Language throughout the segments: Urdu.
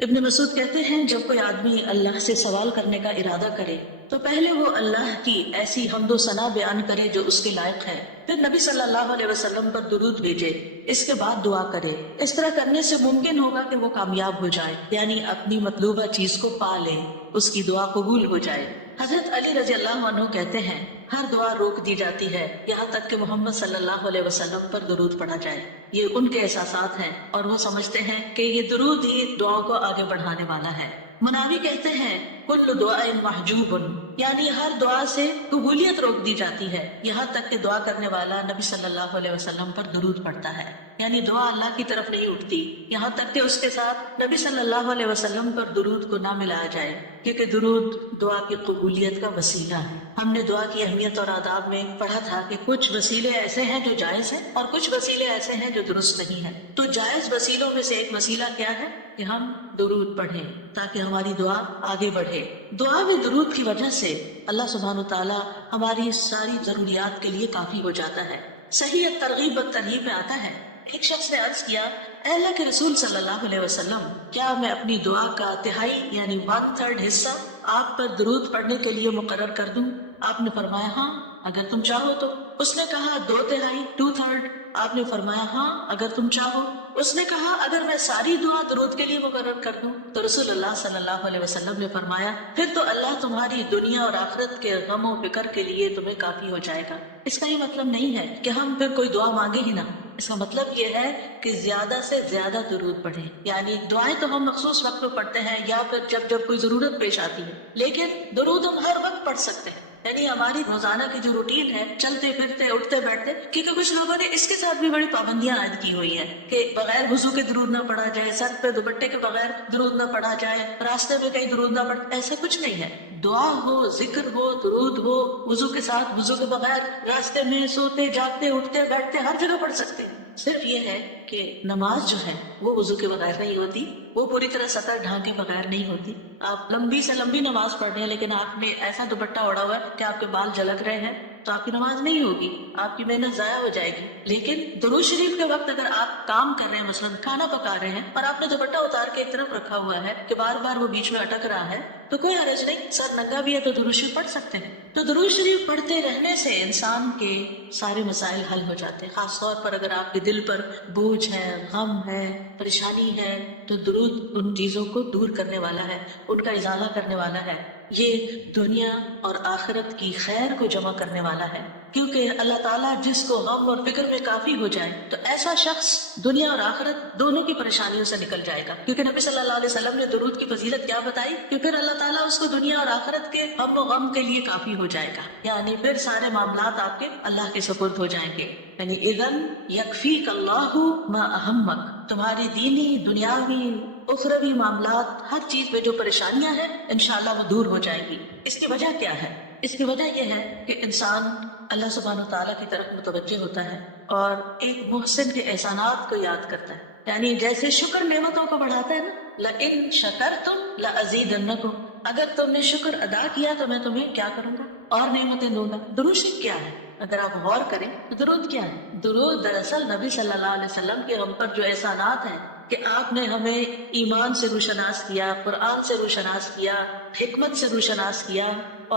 ابن مسعود کہتے ہیں جب کوئی آدمی اللہ سے سوال کرنے کا ارادہ کرے تو پہلے وہ اللہ کی ایسی حمد و ثنا بیان کرے جو اس کے لائق ہے، پھر نبی صلی اللہ علیہ وسلم پر درود بھیجے، اس کے بعد دعا کرے۔ اس طرح کرنے سے ممکن ہوگا کہ وہ کامیاب ہو جائے، یعنی اپنی مطلوبہ چیز کو پا لے، اس کی دعا قبول ہو جائے۔ حضرت علی رضی اللہ عنہ کہتے ہیں ہر دعا روک دی جاتی ہے یہاں تک کہ محمد صلی اللہ علیہ وسلم پر درود پڑھا جائے۔ یہ ان کے احساسات ہیں اور وہ سمجھتے ہیں کہ یہ درود ہی دعاؤں کو آگے بڑھانے والا ہے۔ مناوی کہتے ہیں کل دعا محجوب، یعنی ہر دعا سے قبولیت روک دی جاتی ہے یہاں تک کہ دعا کرنے والا نبی صلی اللہ علیہ وسلم پر درود پڑھتا ہے، یعنی دعا اللہ کی طرف نہیں اٹھتی یہاں تک کہ اس کے ساتھ نبی صلی اللہ علیہ وسلم پر درود کو نہ ملایا جائے، کیونکہ درود دعا کی قبولیت کا وسیلہ ہے۔ ہم نے دعا کی اہمیت اور آداب میں پڑھا تھا کہ کچھ وسیلے ایسے ہیں جو جائز ہیں اور کچھ وسیلے ایسے ہیں جو درست نہیں ہیں۔ تو جائز وسیلوں میں سے ایک وسیلہ کیا ہے کہ ہم درود پڑھیں تاکہ ہماری دعا آگے بڑھے۔ دعا میں درود کی وجہ سے اللہ سبحانہ وتعالی ہماری ساری ضروریات کے لیے کافی ہو جاتا ہے۔ صحیح ترغیب و ترہیب میں آتا ہے، ایک شخص نے عرض کیا اے اللہ کے رسول صلی اللہ علیہ وسلم، کیا میں اپنی دعا کا تہائی یعنی 1/3 حصہ آپ پر درود پڑھنے کے لیے مقرر کر دوں؟ آپ نے فرمایا ہاں اگر تم چاہو تو۔ اس نے کہا 2/3 2/3؟ آپ نے فرمایا ہاں اگر تم چاہو۔ اس نے کہا اگر میں ساری دعا درود کے لیے مقرر کر دوں؟ تو رسول اللہ صلی اللہ علیہ وسلم نے فرمایا پھر تو اللہ تمہاری دنیا اور آخرت کے غم و فکر کے لیے تمہیں کافی ہو جائے گا۔ اس کا یہ مطلب نہیں ہے کہ ہم پھر کوئی دعا مانگے ہی نہ، اس کا مطلب یہ ہے کہ زیادہ سے زیادہ درود پڑھیں۔ یعنی دعائیں تو ہم مخصوص وقت پہ پڑھتے ہیں یا پھر جب کوئی ضرورت پیش آتی ہے، لیکن درود ہم ہر وقت پڑھ سکتے ہیں۔ یعنی ہماری روزانہ کی جو روٹین ہے، چلتے پھرتے اٹھتے بیٹھتے، کیونکہ کچھ لوگوں نے اس کے ساتھ بھی بڑی پابندیاں عائد کی ہوئی ہیں کہ بغیر وضو کے درود نہ پڑھا جائے، سر پہ دوپٹے کے بغیر درود نہ پڑھا جائے، راستے میں کہیں درود نہ پڑھ، ایسا کچھ نہیں ہے۔ دعا ہو، ذکر ہو، درود ہو، وضو کے ساتھ، وضو کے بغیر، راستے میں، سوتے جاگتے اٹھتے بیٹھتے، ہر جگہ پڑھ سکتے ہیں۔ صرف یہ ہے کہ نماز جو ہے وہ وضو کے بغیر نہیں ہوتی، وہ پوری طرح سطر ڈھانکے بغیر نہیں ہوتی۔ آپ لمبی سے لمبی نماز پڑھ رہے ہیں لیکن آپ نے ایسا دوپٹہ اوڑا ہوا ہے کہ آپ کے بال جھلک رہے ہیں تو آپ کی نماز نہیں ہوگی، آپ کی محنت ضائع ہو جائے گی۔ لیکن درود شریف کے وقت اگر آپ کام کر رہے ہیں، مثلا کھانا پکا رہے ہیں اور آپ نے دوپٹہ اتار کے ایک طرف رکھا ہوا ہے کہ بار بار وہ بیچ میں اٹک رہا ہے، تو کوئی حرج نہیں، سر ننگا بھی ہے تو درود شریف پڑھ سکتے ہیں۔ تو درود شریف پڑھتے رہنے سے انسان کے سارے مسائل حل ہو جاتے ہیں، خاص طور پر اگر آپ کے دل پر بوجھ ہے، غم ہے، پریشانی ہے، تو درود ان چیزوں کو دور کرنے والا ہے، ان کا ازالہ کرنے والا ہے۔ یہ دنیا اور آخرت کی خیر کو جمع کرنے والا ہے، کیونکہ اللہ تعالیٰ جس کو غم اور فکر میں کافی ہو جائے تو ایسا شخص دنیا اور آخرت دونوں کی پریشانیوں سے نکل جائے گا، کیونکہ نبی صلی اللہ علیہ وسلم نے درود کی فضیلت کیا بتائی کہ پھر اللہ تعالیٰ اس کو دنیا اور آخرت کے غم و غم کے لیے کافی ہو جائے گا، یعنی پھر سارے معاملات آپ کے اللہ کے سپرد ہو جائیں گے۔ یعنی اذن یکفیک اللہ ما اہمک، تمہاری دینی، دنیاوی، اخروی معاملات، ہر چیز میں جو پریشانیاں ہیں انشاءاللہ وہ دور ہو جائیں گی۔ اس کی وجہ کیا ہے؟ اس کی وجہ یہ ہے کہ انسان اللہ سبحانہ وتعالیٰ کی طرف متوجہ ہوتا ہے اور ایک محسن کے احسانات کو یاد کرتا ہے۔ یعنی جیسے شکر نعمتوں کو بڑھاتا ہے نا، لَإِن شَكَرْتُمْ لَأَزِيدَنَّكُمْ، اگر تم نے شکر ادا کیا تو میں تمہیں کیا کروں گا؟ اور نعمتیں دوں گا۔ درود شریف کیا ہے؟ اگر آپ غور کریں تو درود کیا ہے؟ درود دراصل نبی صلی اللہ علیہ وسلم کے ہم پر جو احسانات ہیں کہ آپ نے ہمیں ایمان سے روشناس کیا، قرآن سے روشناس کیا، حکمت سے روشناس کیا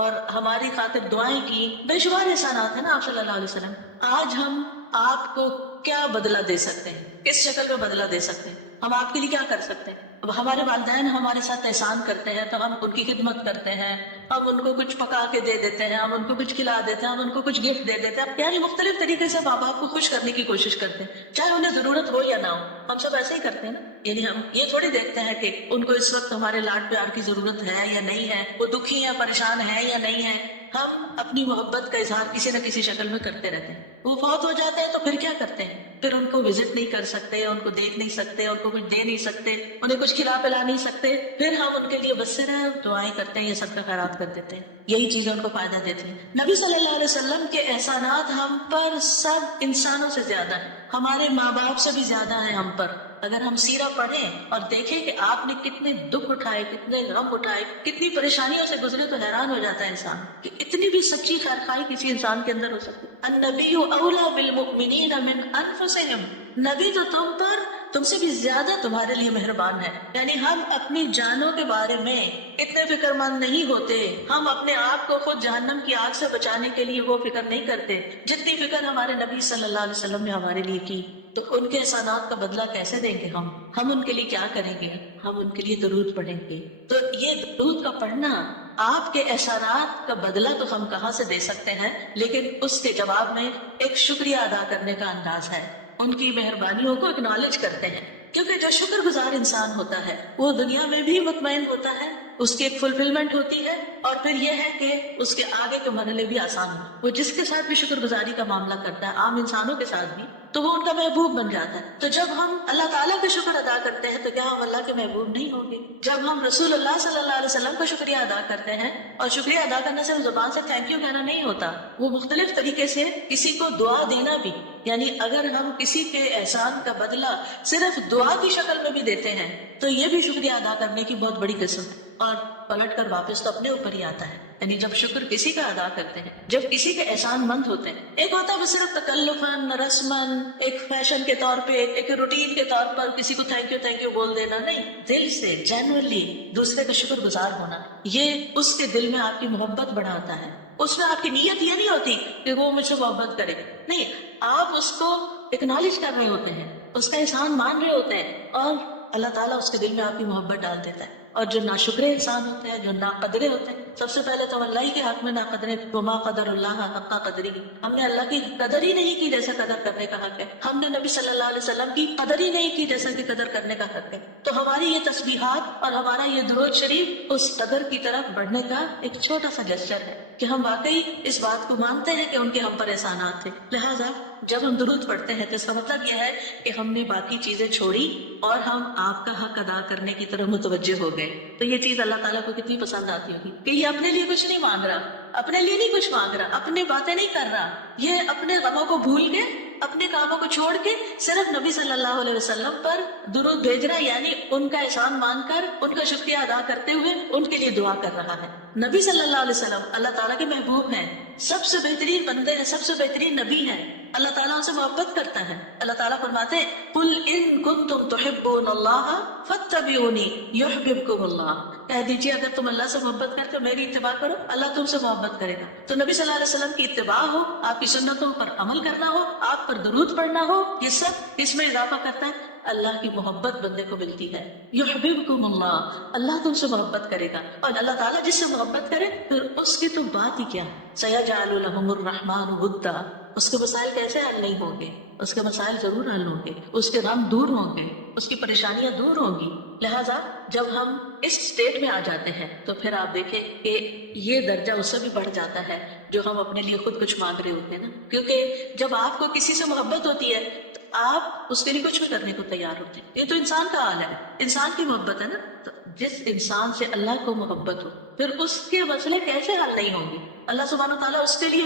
اور ہماری خاطر دعائیں کی، بے شمار احسانات ہیں نا آپ صلی اللہ علیہ وسلم۔ آج ہم آپ کو کیا بدلہ دے سکتے ہیں؟ کس شکل میں بدلہ دے سکتے ہیں؟ ہم آپ کے لیے کیا کر سکتے ہیں؟ اب ہمارے والدین ہمارے ساتھ احسان کرتے ہیں تو ہم ان کی خدمت کرتے ہیں، ہم ان کو کچھ پکا کے دے دیتے ہیں، ہم ان کو کچھ کھلا دیتے ہیں، ہم ان کو کچھ گفٹ دے دیتے ہیں، یعنی مختلف طریقے سے ماں باپ کو خوش کرنے کی کوشش کرتے ہیں، چاہے انہیں ضرورت ہو یا نہ ہو، ہم سب ایسے ہی کرتے ہیں نا۔ یعنی ہم یہ تھوڑی دیکھتے ہیں کہ ان کو اس وقت ہمارے لاڈ پیار کی ضرورت ہے یا نہیں ہے، وہ دکھی ہے، پریشان ہے یا نہیں ہے، ہم اپنی محبت کا اظہار کسی نہ کسی شکل میں کرتے رہتے ہیں۔ وہ فوت ہو جاتے ہیں تو پھر کیا کرتے ہیں؟ پھر ان کو وزٹ نہیں کر سکتے، ان کو دیکھ نہیں سکتے، ان کو کچھ دے نہیں سکتے، انہیں کچھ کھلا پلا نہیں سکتے، پھر ہم ان کے لیے بس صرف دعائیں کرتے ہیں یا صدقہ خیرات کر دیتے ہیں، یہی چیزیں ان کو فائدہ دیتی ہیں۔ نبی صلی اللہ علیہ وسلم کے احسانات ہم پر سب انسانوں سے زیادہ ہیں، ہمارے ماں باپ سے بھی زیادہ ہیں ہم پر۔ اگر ہم سیرہ پڑھیں اور دیکھیں کہ آپ نے کتنے دکھ اٹھائے، کتنے غم اٹھائے، کتنی پریشانیوں سے گزرے تو حیران ہو جاتا ہے انسان کہ اتنی بھی سچی خیرخواہی کسی انسان کے اندر ہو سکتی۔ النبی اولی بالمؤمنین من انفسہم، نبی تو تم پر تم سے بھی زیادہ تمہارے لیے مہربان ہے. یعنی ہم اپنی جانوں کے بارے میں اتنے فکر مند نہیں ہوتے، ہم اپنے آپ کو خود جہنم کی آگ سے بچانے کے لیے وہ فکر نہیں کرتے جتنی فکر ہمارے نبی صلی اللہ علیہ وسلم نے ہمارے لیے کی. تو ان کے احسانات کا بدلہ کیسے دیں گے ہم ان کے لیے کیا کریں گے؟ ہم ان کے لیے درود پڑھیں گے. تو یہ درود کا پڑھنا آپ کے احسانات کا بدلہ تو ہم کہاں سے دے سکتے ہیں، لیکن اس کے جواب میں ایک شکریہ ادا کرنے کا انداز ہے، ان کی مہربانیوں کو اکنالج کرتے ہیں. کیونکہ جو شکر گزار انسان ہوتا ہے وہ دنیا میں بھی مطمئن ہوتا ہے، اس کی ایک فلفلمنٹ ہوتی ہے، اور پھر یہ ہے کہ اس کے آگے کے مرحلے بھی آسان ہو. وہ جس کے ساتھ بھی شکر گزاری کا معاملہ کرتا ہے، عام انسانوں کے ساتھ بھی، تو وہ ان کا محبوب بن جاتا ہے. تو جب ہم اللہ تعالیٰ کا شکر ادا کرتے ہیں تو کیا ہم اللہ کے محبوب نہیں ہوں گے؟ جب ہم رسول اللہ صلی اللہ علیہ وسلم کا شکریہ ادا کرتے ہیں، اور شکریہ ادا کرنا صرف زبان سے تھینک یو کہنا نہیں ہوتا، وہ مختلف طریقے سے کسی کو دعا دینا بھی. یعنی اگر ہم کسی کے احسان کا بدلہ صرف دعا کی شکل میں بھی دیتے ہیں تو یہ بھی شکریہ ادا کرنے کی بہت بڑی قسم ہے، اور پلٹ کر واپس تو اپنے اوپر ہی آتا ہے. یعنی جب شکر کسی کا ادا کرتے ہیں، جب کسی کے احسان مند ہوتے ہیں، ایک ہوتا ہے وہ صرف تکلفاً رسماً ایک فیشن کے طور پہ، ایک روٹین کے طور پر کسی کو تھینک یو بول دینا، نہیں، دل سے جینوئنلی دوسرے کا شکر گزار ہونا، یہ اس کے دل میں آپ کی محبت بڑھاتا ہے. اس میں آپ کی نیت یہ نہیں ہوتی کہ وہ مجھ سے محبت کرے، نہیں، آپ اس کو اکنالج کر رہے ہوتے ہیں، اس کا احسان مان رہے ہوتے ہیں، اور اللہ تعالیٰ اس کے دل میں آپ کی محبت ڈال دیتا ہے. اور جو ناشکرے انسان ہوتے ہیں، جو ناقدرے ہوتے ہیں، سب سے پہلے تو اللہ ہی کے حق میں ناقدرے، وما قدر اللہ حق قدری، ہم نے اللہ کی قدر ہی نہیں کی جیسا قدر کرنے کا حق ہے، ہم نے نبی صلی اللہ علیہ وسلم کی قدر ہی نہیں کی جیسا کہ قدر کرنے کا حق ہے. تو ہماری یہ تسبیحات اور ہمارا یہ درود شریف اس قدر کی طرف بڑھنے کا ایک چھوٹا سا جسچر ہے کہ ہم واقعی اس بات کو مانتے ہیں کہ ان کے ہم پر احسانات تھے. لہٰذا جب ہم درود پڑھتے ہیں تو اس کا مطلب یہ ہے کہ ہم نے باقی چیزیں چھوڑی اور ہم آپ کا حق ادا کرنے کی طرف متوجہ ہو گئے. تو یہ چیز اللہ تعالیٰ کو کتنی پسند آتی ہوگی کہ یہ اپنے لیے کچھ نہیں مانگ رہا، اپنے لیے نہیں کچھ مانگ رہا، اپنی باتیں نہیں کر رہا، یہ اپنے غموں کو بھول کے، اپنے کاموں کو چھوڑ کے صرف نبی صلی اللہ علیہ وسلم پر درود بھیج رہا ہے. یعنی ان کا احسان مان کر، ان کا شکریہ ادا کرتے ہوئے ان کے لیے دعا کر رہا ہے. نبی صلی اللہ علیہ وسلم اللہ تعالیٰ کے محبوب ہیں، سب سے بہترین بندے ہیں، سب سے بہترین نبی ہیں. اللہ تعالیٰ ان سے محبت کرتا ہے. اللہ تعالیٰ فرماتے ہیں قُلْ إِن كُنتُمْ تُحِبُّونَ اللَّهَ فَاتَّبِعُونِي يُحْبِبْكُمُ اللَّهُ. کہہ دیجیے اگر تم اللہ سے محبت کرتے ہو، میری اتباع کرو، اللہ تم سے محبت کرے گا. تو نبی صلی اللہ علیہ وسلم کی اتباع ہو، آپ کی سنتوں پر عمل کرنا ہو، آپ پر درود پڑھنا ہو، یہ سب اس میں اضافہ کرتا ہے اللہ کی محبت بندے کو ملتی ہے. یحببکم اللہ، اللہ تم سے محبت کرے گا. اور اللہ تعالیٰ جس سے محبت کرے پھر اس کی تو بات ہی کیا ہے. سیجعل لهم الرحمن ودا، اس کے مسائل کیسے حل نہیں ہوں گے؟ اس کے مسائل ضرور حل ہوں گے، اس کے غم دور ہوں گے، اس کی پریشانیاں دور ہوں گی. لہٰذا جب ہم اس سٹیٹ میں آ جاتے ہیں تو پھر آپ دیکھیں کہ یہ درجہ اس سے بھی بڑھ جاتا ہے جو ہم اپنے لیے خود کچھ مانگ رہے ہوتے ہیں نا. کیونکہ جب آپ کو کسی سے محبت ہوتی ہے تو آپ اس کے لیے کچھ بھی کرنے کو تیار ہوتے ہیں. یہ تو انسان کا حال ہے، انسان کی محبت ہے نا. تو جس انسان سے اللہ کو محبت ہو پھر اس کے مسئلے کیسے حل نہیں ہوں گے؟ اللہ سبحانہ وتعالیٰ اس کے لیے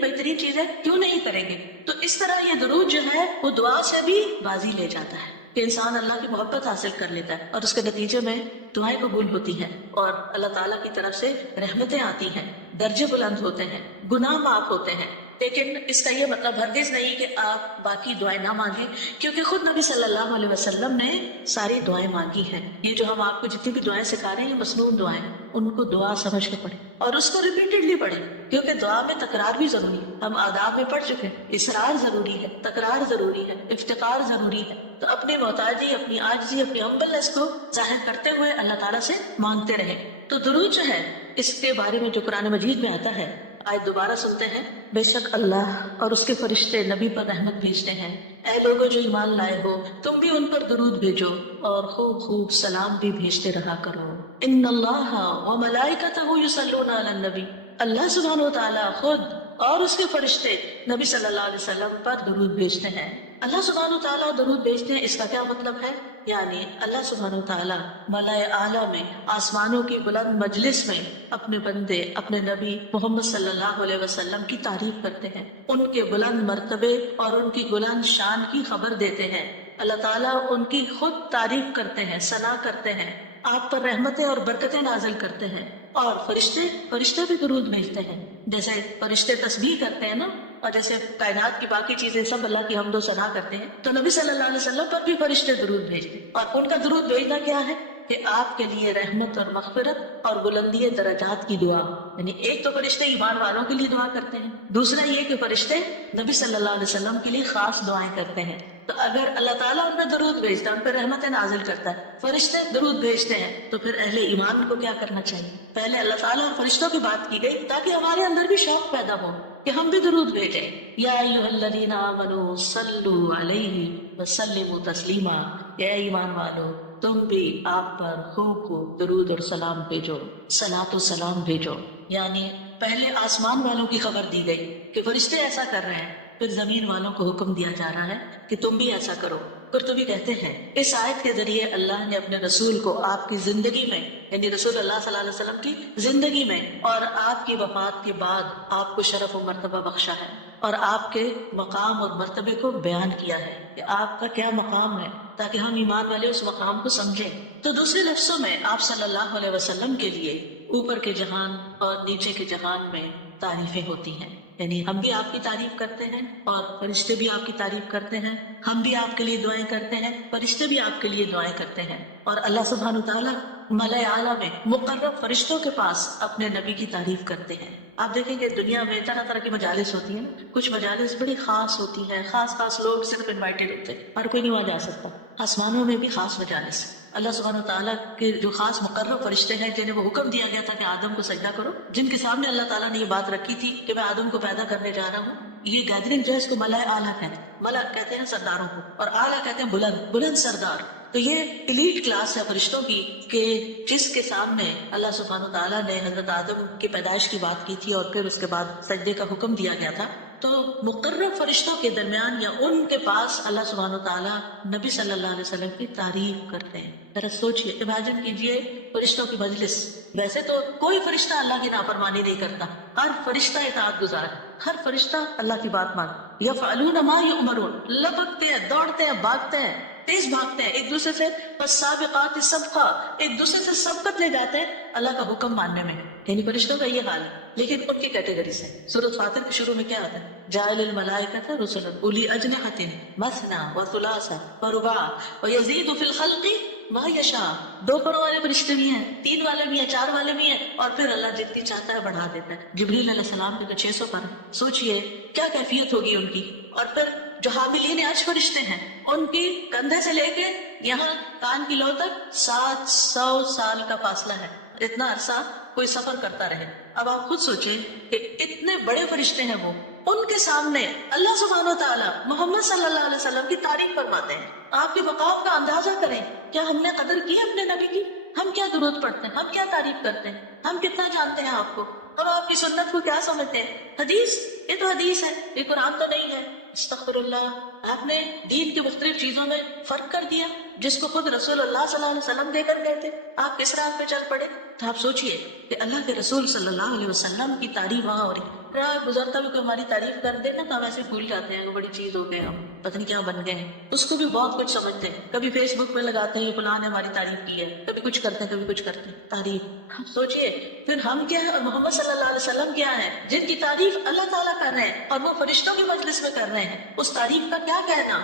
بہترین چیزیں کیوں نہیں کریں گے؟ تو اس طرح یہ درود جو ہے وہ دعا سے بھی بازی لے جاتا ہے کہ انسان اللہ کی محبت حاصل کر لیتا ہے، اور اس کے نتیجے میں دعائیں قبول ہوتی ہیں، اور اللہ تعالیٰ کی طرف سے رحمتیں آتی ہیں، درجے بلند ہوتے ہیں، گناہ معاف ہوتے ہیں. لیکن اس کا یہ مطلب ہرگز نہیں کہ آپ باقی دعائیں نہ مانگیں، کیونکہ خود نبی صلی اللہ علیہ وسلم نے ساری دعائیں مانگی ہیں. یہ جو ہم آپ کو جتنی بھی دعائیں سکھا رہے ہیں یہ مصنون دعائیں، ان کو دعا سمجھ کے پڑھیں اور اس کو ریپیٹڈلی پڑھیں، کیونکہ دعا میں تکرار بھی ضروری ہے. ہم آداب میں پڑھ چکے ہیں، اصرار ضروری ہے، تکرار ضروری ہے، افتقار ضروری ہے. تو اپنی محتاجی، اپنی عاجزی، اپنی ہمبلنس کو ظاہر کرتے ہوئے اللہ تعالیٰ سے مانگتے رہیں. تو درود جو ہے اس کے بارے میں جو قرآن مجید میں آتا ہے، آیت دوبارہ سنتے ہیں. بے شک اللہ اور اس کے فرشتے نبی پر رحمت بھیجتے ہیں. اے لوگوں جو ایمان لائے ہو، تم بھی ان پر درود بھیجو اور خوب سلام بھی بھیجتے رہا کرو. ان اللہ و ملائکتہ یصلون علی النبی، اللہ سبحانہ و تعالیٰ خود اور اس کے فرشتے نبی صلی اللہ علیہ وسلم پر درود بھیجتے ہیں. اللہ سبحانہ و تعالیٰ درود بھیجتے ہیں، اس کا کیا مطلب ہے؟ یعنی اللہ سبحانہ و تعالیٰ ملائے اعلیٰ میں، آسمانوں کی بلند مجلس میں اپنے بندے، اپنے نبی محمد صلی اللہ علیہ وسلم کی تعریف کرتے ہیں، ان کے بلند مرتبے اور ان کی بلند شان کی خبر دیتے ہیں. اللہ تعالیٰ ان کی خود تعریف کرتے ہیں، ثنا کرتے ہیں، آپ پر رحمتیں اور برکتیں نازل کرتے ہیں. اور فرشتے بھی درود بھیجتے ہیں. جیسے فرشتے تسبیح کرتے ہیں نا، اور جیسے کائنات کی باقی چیزیں سب اللہ کی حمد و ثنا کرتے ہیں، تو نبی صلی اللہ علیہ وسلم پر بھی فرشتے درود بھیجتے ہیں، اور ان کا درود بھیجنا کیا ہے کہ آپ کے لیے رحمت اور مغفرت اور بلندی درجات کی دعا. یعنی ایک تو فرشتے ایمان والوں کے لیے دعا کرتے ہیں، دوسرا یہ کہ فرشتے نبی صلی اللہ علیہ وسلم کے لیے خاص دعائیں کرتے ہیں. تو اگر اللہ تعالیٰ ان پہ درود بھیجتا ہے، ان پہ رحمت نازل کرتا ہے، فرشتے درود بھیجتے ہیں، تو پھر اہل ایمان کو کیا کرنا چاہیے؟ پہلے اللہ تعالیٰ اور فرشتوں کی بات کی گئی تاکہ ہمارے اندر بھی شوق پیدا ہو کہ ہم بھی درود بھیجیں. یا ایھا الذین آمنوا صلوا علیہ وسلموا تسلیما، اے ایمان والو تم بھی آپ پر خوب خوب درود اور سلام بھیجو، صلاۃ و سلام بھیجو. یعنی پہلے آسمان والوں کی خبر دی گئی کہ فرشتے ایسا کر رہے ہیں، پھر زمین والوں کو حکم دیا جا رہا ہے کہ تم بھی ایسا کرو. قرطبی کہتے ہیں اس آیت کے ذریعے اللہ نے اپنے رسول کو آپ کی زندگی میں، یعنی رسول اللہ صلی اللہ علیہ وسلم کی زندگی میں اور آپ کی وفات کے بعد آپ کو شرف و مرتبہ بخشا ہے، اور آپ کے مقام اور مرتبے کو بیان کیا ہے کہ آپ کا کیا مقام ہے، تاکہ ہم ایمان والے اس مقام کو سمجھیں. تو دوسرے لفظوں میں آپ صلی اللہ علیہ وسلم کے لیے اوپر کے جہان اور نیچے کے جہان میں تعریفیں ہوتی ہیں. یعنی ہم بھی آپ کی تعریف کرتے ہیں اور فرشتے بھی آپ کی تعریف کرتے ہیں، ہم بھی آپ کے لیے دعائیں کرتے ہیں، فرشتے بھی آپ کے لیے دعائیں کرتے ہیں. اور اللہ سبحانہ تعالیٰ ملائے اعلیٰ میں مقرب فرشتوں کے پاس اپنے نبی کی تعریف کرتے ہیں. آپ دیکھیں کہ دنیا میں طرح طرح کی مجالس ہوتی ہیں، کچھ مجالس بڑی خاص ہوتی ہیں، خاص لوگ صرف انوائٹڈ ہوتے ہیں، ہر کوئی نہیں وہاں جا سکتا. آسمانوں میں بھی خاص مجالس، اللہ سبحانہ تعالیٰ کے جو خاص مقرب فرشتے ہیں جنہیں وہ حکم دیا گیا تھا کہ آدم کو سجدہ کرو، جن کے سامنے اللہ تعالیٰ نے یہ بات رکھی تھی کہ میں آدم کو پیدا کرنے جا رہا ہوں. یہ گیدرنگ جو ہے اس کو ملائے اعلیٰ کہتے ہیں. ملک کہتے ہیں سرداروں کو، اور اعلیٰ کہتے ہیں بلند سردار. تو یہ ایلیٹ کلاس ہے فرشتوں کی کہ جس کے سامنے اللہ سبحانہ تعالیٰ نے حضرت آدم کی پیدائش کی بات کی تھی اور پھر اس کے بعد سجدے کا حکم دیا گیا تھا. تو مقرب فرشتوں کے درمیان یا ان کے پاس اللہ سبحانہ تعالیٰ نبی صلی اللہ علیہ وسلم کی تعریف کرتے ہیں. ذرا سوچئے، امیجن کیجئے فرشتوں کی مجلس. ویسے تو کوئی فرشتہ اللہ کی نافرمانی نہیں کرتا، ہر فرشتہ اطاعت گزار ہے، ہر فرشتہ اللہ کی بات مان. یفعلون ما یؤمرون، لپکتے ہیں، دوڑتے ہیں، بھاگتے ہیں، تیز بھاگتے ہیں، ایک دوسرے سے فالسابقات سبقا، ایک دوسرے سے سبقت لے جاتے ہیں اللہ کا حکم ماننے میں. یعنی فرشتوں کا یہ حال ہے. لیکن ان کی کیٹیگریز ہے. سورۃ فاطر کے شروع میں کیا آتا ہے؟ جاعل الملائکۃ رسلا اولی اجنحۃ مثنی وثلاث ورباع ویزید فی الخلق ما یشاء. 2 پروں والے فرشتے بھی ہیں، 3 والے بھی ہیں، 4 والے بھی ہیں، اور پھر اللہ جتنی چاہتا ہے بڑھا دیتا ہے. جبریل علیہ السلام کے تو 600 پر ہیں. سوچئے کیا کیفیت ہوگی ان کی. اور پھر جو حاملین عرش فرشتے ہیں ان کی کندھے سے لے کے یہاں کان کی لو تک 700 سال کا فاصلہ ہے. اتنا عرصہ کوئی سفر کرتا رہے. اب آپ خود سوچیں کہ اتنے بڑے فرشتے ہیں وہ، ان کے سامنے اللہ سبحانہ و تعالیٰ محمد صلی اللہ علیہ وسلم کی تعریف فرماتے ہیں. آپ کے مقام کا اندازہ کریں. کیا ہم نے قدر کی اپنے نبی کی؟ ہم کیا درود پڑھتے ہیں، ہم کیا تعریف کرتے ہیں، ہم کتنا جانتے ہیں آپ کو، ہم آپ کی سنت کو کیا سمجھتے ہیں. حدیث، یہ تو حدیث ہے، یہ قرآن تو نہیں ہے. استغفر اللہ. آپ نے دین کی مختلف چیزوں میں فرق کر دیا جس کو خود رسول اللہ صلی اللہ علیہ وسلم دے کر گئے تھے. آپ کس راہ پہ چل پڑے. تو آپ سوچئے کہ اللہ کے رسول صلی اللہ علیہ وسلم کی تعریف وہاں ہو رہی. راہ گزرتا بھی کوئی ہماری تعریف کر دے نا تو ہم ایسے بھول جاتے ہیں، وہ بڑی چیز ہو گئے، ہم پتہ نہیں کیا بن گئے ہیں. اس کو بھی بہت کچھ سمجھتے ہیں. کبھی فیس بک پہ لگاتے ہیں فلاں نے ہماری تعریف کی ہے، کبھی کچھ کرتے ہیں، کبھی کچھ کرتے ہیں. تعریف سوچئے پھر ہم کیا ہے اور محمد صلی اللہ علیہ وسلم کیا ہے جن کی تعریف اللہ تعالیٰ کر رہے ہیں اور وہ فرشتوں کی مجلس میں کر رہے ہیں. اس تعریف کا کیا کہنا.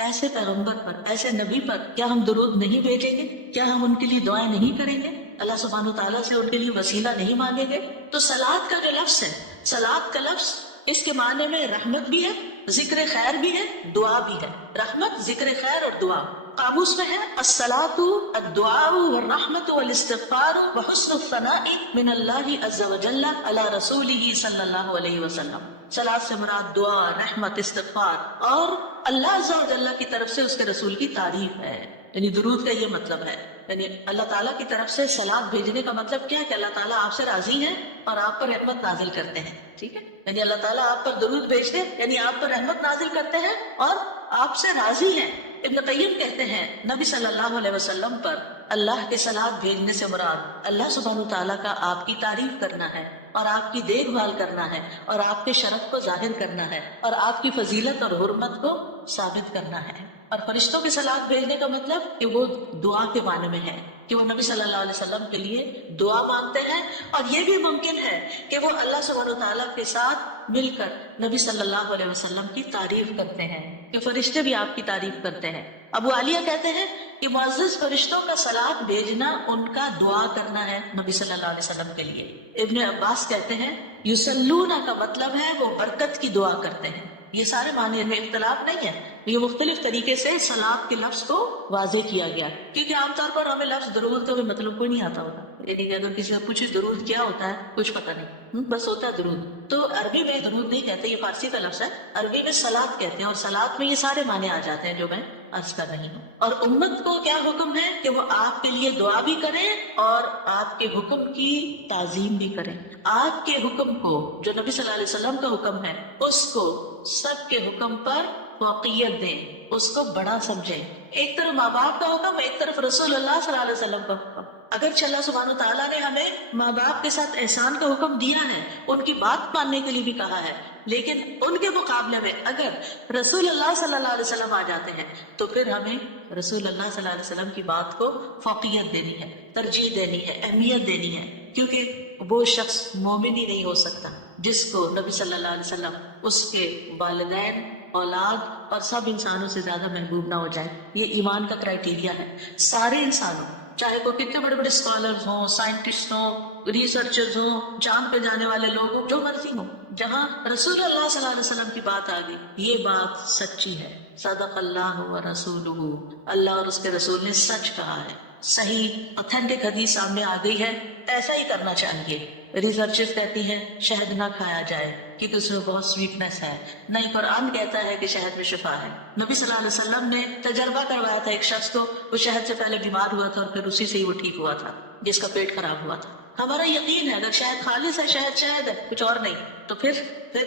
ایسے پیغمبر پر، ایسے نبی پر کیا ہم درود نہیں بھیجیں گے؟ کیا ہم ان کے لیے دعائیں نہیں کریں گے؟ اللہ سبحانہ تعالیٰ سے ان کے لیے وسیلہ نہیں مانگیں گے؟ تو صلاۃ کا جو لفظ ہے، صلاۃ کا لفظ اس کے معنی میں رحمت بھی ہے، ذکر خیر بھی ہے، دعا بھی ہے. رحمت، ذکر خیر اور دعا. قاموس میں ہے الصلاۃ الدعاء والرحمت والاستغفار وحسن الثناء من اللہ عز وجل علی رسولہ صلی اللہ علیہ وسلم. صلاۃ سے مراد دعا، رحمت، استغفار اور اللہ عز وجل کی طرف سے اس کے رسول کی تعریف ہے. یعنی درود کا یہ مطلب ہے. یعنی اللہ تعالیٰ کی طرف سے صلاۃ بھیجنے کا مطلب کیا ہے کہ اللہ تعالیٰ آپ سے راضی ہیں اور آپ پر رحمت نازل کرتے ہیں. ٹھیک ہے، یعنی اللہ تعالیٰ آپ پر درود بھیجتے ہیں، یعنی آپ پر رحمت نازل کرتے ہیں اور آپ سے راضی ہیں. ابن قیم کہتے ہیں نبی صلی اللہ علیہ وسلم پر اللہ کے صلاۃ بھیجنے سے مراد اللہ سبحانہ تعالیٰ کا آپ کی تعریف کرنا ہے اور آپ کی دیکھ بھال کرنا ہے اور آپ کے شرف کو ظاہر کرنا ہے اور آپ کی فضیلت اور حرمت کو ثابت کرنا ہے. اور فرشتوں کے صلاۃ بھیجنے کا مطلب کہ وہ دعا کے معنی میں ہے کہ وہ نبی صلی اللہ علیہ وسلم کے لیے دعا مانگتے ہیں، اور یہ بھی ممکن ہے کہ وہ اللہ سبحانہ و تعالیٰ کے ساتھ مل کر نبی صلی اللہ علیہ وسلم کی تعریف کرتے ہیں، کہ فرشتے بھی آپ کی تعریف کرتے ہیں۔ ابو عالیہ کہتے ہیں کہ معزز فرشتوں کا صلات بھیجنا ان کا دعا کرنا ہے نبی صلی اللہ علیہ وسلم کے لیے۔ ابن عباس کہتے ہیں یصلون کا مطلب ہے وہ برکت کی دعا کرتے ہیں۔ یہ سارے معنی میں اختلاف نہیں ہے، یہ مختلف طریقے سے صلات کے لفظ کو واضح کیا گیا، کیونکہ عام طور پر ہمیں لفظ درود تو مطلب کوئی نہیں آتا ہوتا، یعنی کہ اگر کسی سے پوچھے درود کیا ہوتا ہے کچھ پتہ نہیں، بس ہوتا ہے درود۔ تو عربی میں درود نہیں کہتے، یہ فارسی کا لفظ ہے، عربی میں صلات کہتے ہیں، اور صلات میں یہ سارے معنی آ جاتے ہیں جو میں عرض کر رہی ہوں۔ اور امت کو کیا حکم ہے کہ وہ آپ کے لیے دعا بھی کریں اور آپ کے حکم کی تعظیم بھی کریں۔ آپ کے حکم کو، جو نبی صلی اللہ علیہ وسلم کا حکم ہے، اس کو سب کے حکم پر فوقیت دیں، اس کو بڑا سمجھیں۔ ایک طرف ماں باپ کا حکم، ایک طرف رسول اللہ صلی اللہ علیہ وسلم کا حکم۔ اگرچہ اللہ سبحانہ و تعالیٰ نے ہمیں ماں باپ کے ساتھ احسان کا حکم دیا ہے، ان کی بات ماننے کے لیے بھی کہا ہے، لیکن ان کے مقابلے میں اگر رسول اللہ صلی اللہ علیہ وسلم آ جاتے ہیں تو پھر ہمیں رسول اللہ صلی اللہ علیہ وسلم کی بات کو فوقیت دینی ہے، ترجیح دینی ہے، اہمیت دینی ہے، کیونکہ وہ شخص مومن ہی نہیں ہو سکتا جس کو نبی صلی اللہ علیہ وسلم اس کے والدین، اولاد اور سب انسانوں سے زیادہ محبوب نہ ہو جائے۔ یہ ایمان کا کرائٹیریا ہے۔ سارے انسانوں، چاہے وہ کتنے بڑے بڑے اسکالرز ہوں، سائنٹسٹ ہوں، ریسرچرز ہوں، چاند پہ جانے والے لوگ ہوں، جو مرضی ہوں، جہاں رسول اللہ صلی اللہ علیہ وسلم کی بات آ گئی، یہ بات سچی ہے۔ صدق اللہ و رسولہ، اللہ اور اس کے رسول نے سچ کہا ہے۔ صحیح اوتھینٹک حدیث سامنے آ گئی ہے، ایسا ہی کرنا چاہیے۔ ریسرچرز کہتی ہیں شہد نہ کھایا جائے کیونکہ اس میں بہت سویٹنس ہے، نہیں قرآن کہتا ہے کہ شہد میں شفا ہے۔ نبی صلی اللہ علیہ وسلم نے تجربہ کروایا تھا ایک شخص کو، وہ شہد سے پہلے بیمار ہوا تھا اور پھر اسی سے ہی وہ ٹھیک ہوا تھا، جس کا پیٹ خراب ہوا تھا۔ ہمارا یقین ہے اگر شہد خالص ہے، شہد ہے، کچھ اور نہیں، تو پھر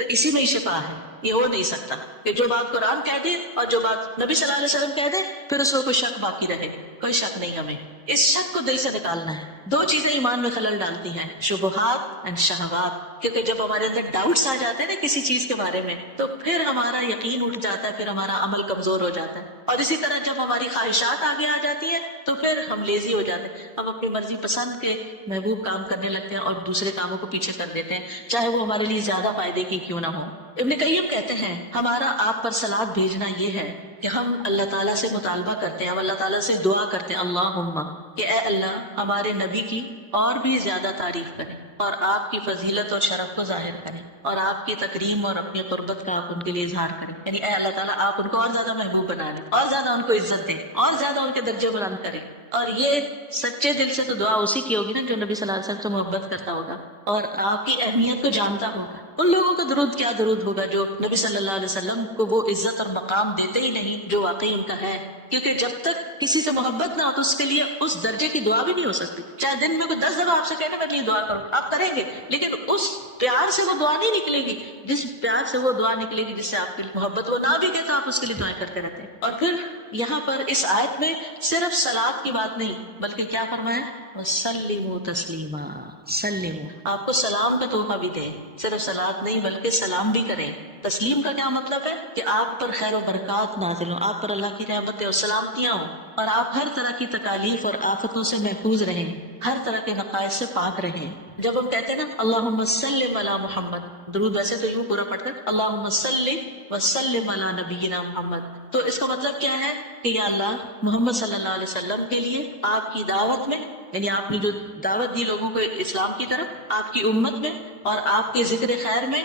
اسی میں ہی شفا ہے۔ یہ ہو نہیں سکتا کہ جو بات قرآن کہہ دے اور جو بات نبی صلی اللہ علیہ وسلم کہہ دے پھر اس کو کوئی شک باقی رہے۔ کوئی شک نہیں، ہمیں اس شک کو دل سے نکالنا ہے۔ دو چیزیں ایمان میں خلل ڈالتی ہیں، شبہات اینڈ شہوات، کیونکہ جب ہمارے اندر ڈاؤٹس آ جاتے ہیں نا کسی چیز کے بارے میں تو پھر ہمارا یقین اٹھ جاتا ہے، پھر ہمارا عمل کمزور ہو جاتا ہے۔ اور اسی طرح جب ہماری خواہشات آگے آ جاتی ہیں تو پھر ہم لیزی ہو جاتے ہیں، ہم اپنی مرضی پسند کے محبوب کام کرنے لگتے ہیں اور دوسرے کاموں کو پیچھے کر دیتے ہیں، چاہے وہ ہمارے لیے زیادہ فائدے کی کیوں نہ ہو۔ ابن قیم کہتے ہیں ہمارا آپ پر صلات بھیجنا یہ ہے کہ ہم اللہ تعالیٰ سے مطالبہ کرتے ہیں، ہم اللہ تعالیٰ سے دعا کرتے ہیں، اللہم، کہ اے اللہ ہمارے نبی کی اور بھی زیادہ تعریف کریں اور آپ کی فضیلت اور شرف کو ظاہر کریں اور آپ کی تکریم اور اپنی قربت کا آپ ان کے لیے اظہار کریں، یعنی اے اللہ تعالیٰ آپ ان کو اور زیادہ محبوب بنا لیں، اور زیادہ ان کو عزت دیں، اور زیادہ ان کے درجے بلند کریں۔ اور یہ سچے دل سے تو دعا اسی کی ہوگی نا جو نبی صلی اللہ علیہ وسلم سے محبت کرتا ہوگا اور آپ کی اہمیت کو جانتا ہوگا۔ ان لوگوں کا درود کیا درود ہوگا جو نبی صلی اللہ علیہ وسلم کو وہ عزت اور مقام دیتے ہی نہیں جو واقعی ان کا ہے، کیونکہ جب تک کسی سے محبت نہ ہو تو اس کے لیے اس درجے کی دعا بھی نہیں ہو سکتی۔ چاہے دن میں کوئی 10 دفعہ آپ سے کہنا میں دعا کروں، آپ کریں گے، لیکن اس پیار سے وہ دعا نہیں نکلے گی جس پیار سے وہ دعا نکلے گی جس سے آپ کی محبت، وہ نہ بھی کہتا آپ اس کے لیے دعائیں کرتے رہتے ہیں۔ اور پھر یہاں پر اس آیت میں صرف صلات کی بات نہیں بلکہ کیا فرمایا، وسلموا تسلیما، سلموا، آپ کو سلام کا تحفہ بھی دیں، صرف صلات نہیں بلکہ سلام بھی کریں۔ تسلیم کا کیا مطلب ہے کہ آپ پر خیر و برکات نازل ہوں، آپ پر اللہ کی رحمتیں اور سلامتیاں ہوں، اور آپ ہر طرح کی تکالیف اور آفتوں سے محفوظ رہیں، ہر طرح کے نقائص سے پاک رہیں۔ جب ہم کہتے ہیں نا اللہم صلی علی محمد، درود ویسے تو یوں پورا پڑھ کر اللہم صلی وسلم علی نبینا محمد، تو اس کا مطلب کیا ہے کہ یا اللہ محمد صلی اللہ علیہ وسلم کے لیے آپ کی دعوت میں، یعنی آپ نے جو دعوت دی لوگوں کو اسلام کی طرف، آپ کی امت میں اور آپ کے ذکر خیر میں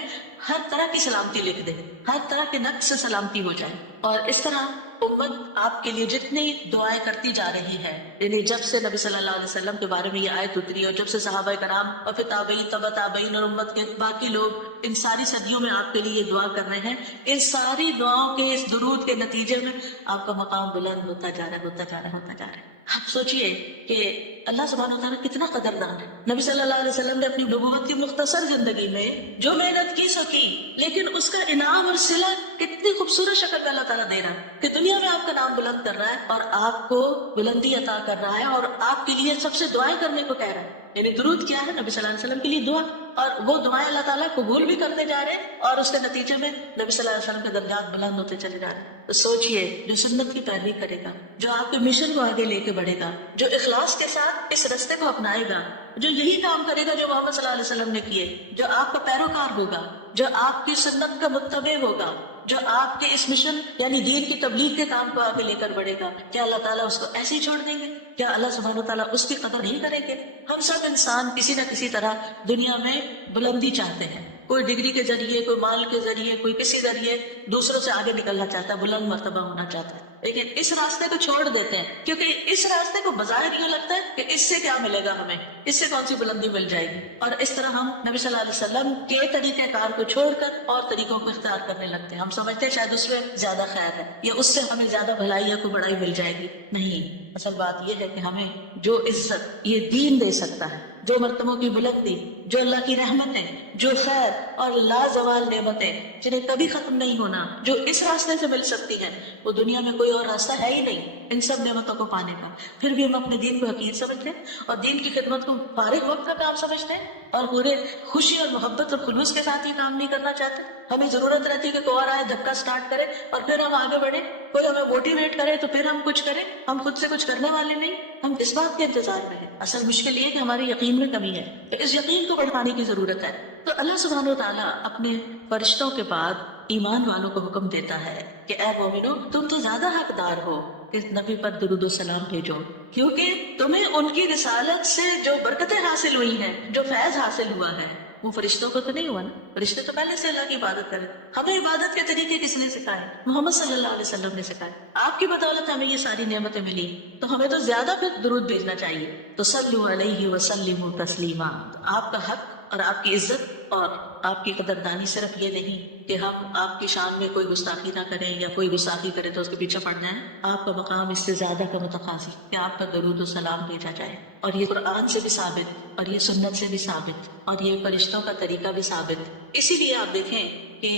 ہر طرح کی سلامتی لکھ دے، ہر طرح کے نقص سے سلامتی ہو جائے۔ اور اس طرح امت آپ کے لیے جتنی دعائیں کرتی جا رہی ہے، یعنی جب سے نبی صلی اللہ علیہ وسلم کے بارے میں یہ آیت اتری اور جب سے صحابہ کرام اور پھر تابعین، تبع تابعین اور امت کے باقی لوگ ان ساری صدیوں میں آپ کے لیے یہ دعا کر رہے ہیں، ان ساری دعاؤں کے اس درود کے نتیجے میں آپ کا مقام بلند ہوتا جا رہا ہے، ہوتا جا رہا ہے، ہوتا جا رہا ہے۔ آپ سوچئے کہ اللہ سبحانہ و تعالیٰ کتنا قدردان ہے. نبی صلی اللہ علیہ وسلم نے اپنی نبوت کی مختصر زندگی میں جو محنت کی سو کی، لیکن اس کا انعام اور صلہ کتنی خوبصورت شکل میں اللہ تعالیٰ دے رہا ہے کہ دنیا میں آپ کا نام بلند کر رہا ہے اور آپ کو بلندی عطا کر رہا ہے اور آپ کے لیے سب سے دعائیں کرنے کو کہہ رہا ہے. یعنی درود کیا ہے؟ نبی صلی اللہ علیہ وسلم کے لیے دعا، اور وہ دعائیں اللہ تعالیٰ قبول بھی کرتے جا رہے ہیں اور اس کے نتیجے میں نبی صلی اللہ علیہ وسلم کے درجات بلند ہوتے چلے جا رہے ہیں. تو سوچئے، جو سنت کی پیروی کرے گا، جو آپ کے مشن کو آگے لے کے بڑھے گا، جو اخلاص کے ساتھ اس رستے کو اپنائے گا، جو یہی کام کرے گا جو محمد صلی اللہ علیہ وسلم نے کیے، جو آپ کا پیروکار ہوگا، جو آپ کی سنت کا متبع ہوگا، جو آپ کے اس مشن یعنی دین کی تبلیغ کے کام کو آگے لے کر بڑھے گا، کیا اللہ تعالیٰ اس کو ایسے ہی چھوڑ دیں گے؟ کیا اللہ سبحانہ و تعالیٰ اس کی قدر نہیں کریں گے؟ ہم سب انسان کسی نہ کسی طرح دنیا میں بلندی چاہتے ہیں، کوئی ڈگری کے ذریعے، کوئی مال کے ذریعے، کوئی کسی ذریعے دوسروں سے آگے نکلنا چاہتا ہے، بلند مرتبہ ہونا چاہتا ہے. لیکن اس راستے کو چھوڑ دیتے ہیں کیونکہ اس راستے کو بظاہر یوں لگتا ہے کہ اس سے کیا ملے گا، ہمیں اس سے کون سی بلندی مل جائے گی، اور اس طرح ہم نبی صلی اللہ علیہ وسلم کے طریقہ کار کو چھوڑ کر اور طریقوں کو اختیار کرنے لگتے ہیں. ہم سمجھتے ہیں شاید اس میں زیادہ خیر ہے یا اس سے ہمیں زیادہ بھلائی یا کوئی بڑائی مل جائے گی. نہیں، اصل بات یہ ہے کہ ہمیں جو عزت یہ دین دے سکتا ہے، جو مرتبوں کی بلندی، جو اللہ کی رحمتیں، جو خیر اور لازوال نعمتیں جنہیں کبھی ختم نہیں ہونا، جو اس راستے سے مل سکتی ہیں، وہ دنیا میں کوئی اور راستہ ہے ہی نہیں ان سب نعمتوں کو پانے کا. پھر بھی ہم اپنے دین کو حقیر سمجھتے ہیں اور دین کی خدمت کو فارغ وقت کا کام سمجھتے ہیں اور پورے خوشی اور محبت اور خلوص کے ساتھ یہ کام نہیں کرنا چاہتے. ہمیں ضرورت رہتی ہے کہ کوئی اور آئے، دھکا سٹارٹ کرے اور پھر ہم آگے بڑھیں، کوئی ہمیں موٹیویٹ کرے تو پھر ہم کچھ کریں. ہم خود سے کچھ کرنے والے نہیں، ہم اس بات کے انتظار میں ہیں. اصل مشکل یہ کہ ہمارے یقین میں کمی ہے، تو اس یقین کو بڑھانے کی ضرورت ہے. تو اللہ سبحانہ و تعالیٰ اپنے فرشتوں کے بعد ایمان والوں کو حکم دیتا ہے کہ اے مومنو، تم تو زیادہ حقدار ہو کہ نبی پر درود و سلام بھیجو، کیونکہ تمہیں ان کی رسالت سے جو برکتیں حاصل ہوئی ہیں، جو فیض حاصل ہوا ہے، وہ فرشتوں کو تو نہیں ہوا نا. فرشتے تو پہلے سے اللہ کی عبادت کریں. ہمیں عبادت کے طریقے کس نے سکھائے؟ محمد صلی اللہ علیہ وسلم نے سکھائے. آپ کی بدولت ہمیں یہ ساری نعمتیں ملی، تو ہمیں تو زیادہ پھر درود بھیجنا چاہیے. تو صلو علیہ وسلموا تسلیما. آپ کا حق اور آپ کی عزت اور آپ کی قدردانی صرف یہ نہیں کہ ہم آپ کی شان میں کوئی گستاخی نہ کریں یا کوئی گستاخی کرے تو اس کے پیچھے پڑنا ہے. آپ کا مقام اس سے زیادہ کا متقاضی کہ آپ کا درود و سلام بھیجا جائے، اور یہ قرآن سے بھی ثابت اور یہ سنت سے بھی ثابت اور یہ فرشتوں کا طریقہ بھی ثابت. اسی لیے آپ دیکھیں کہ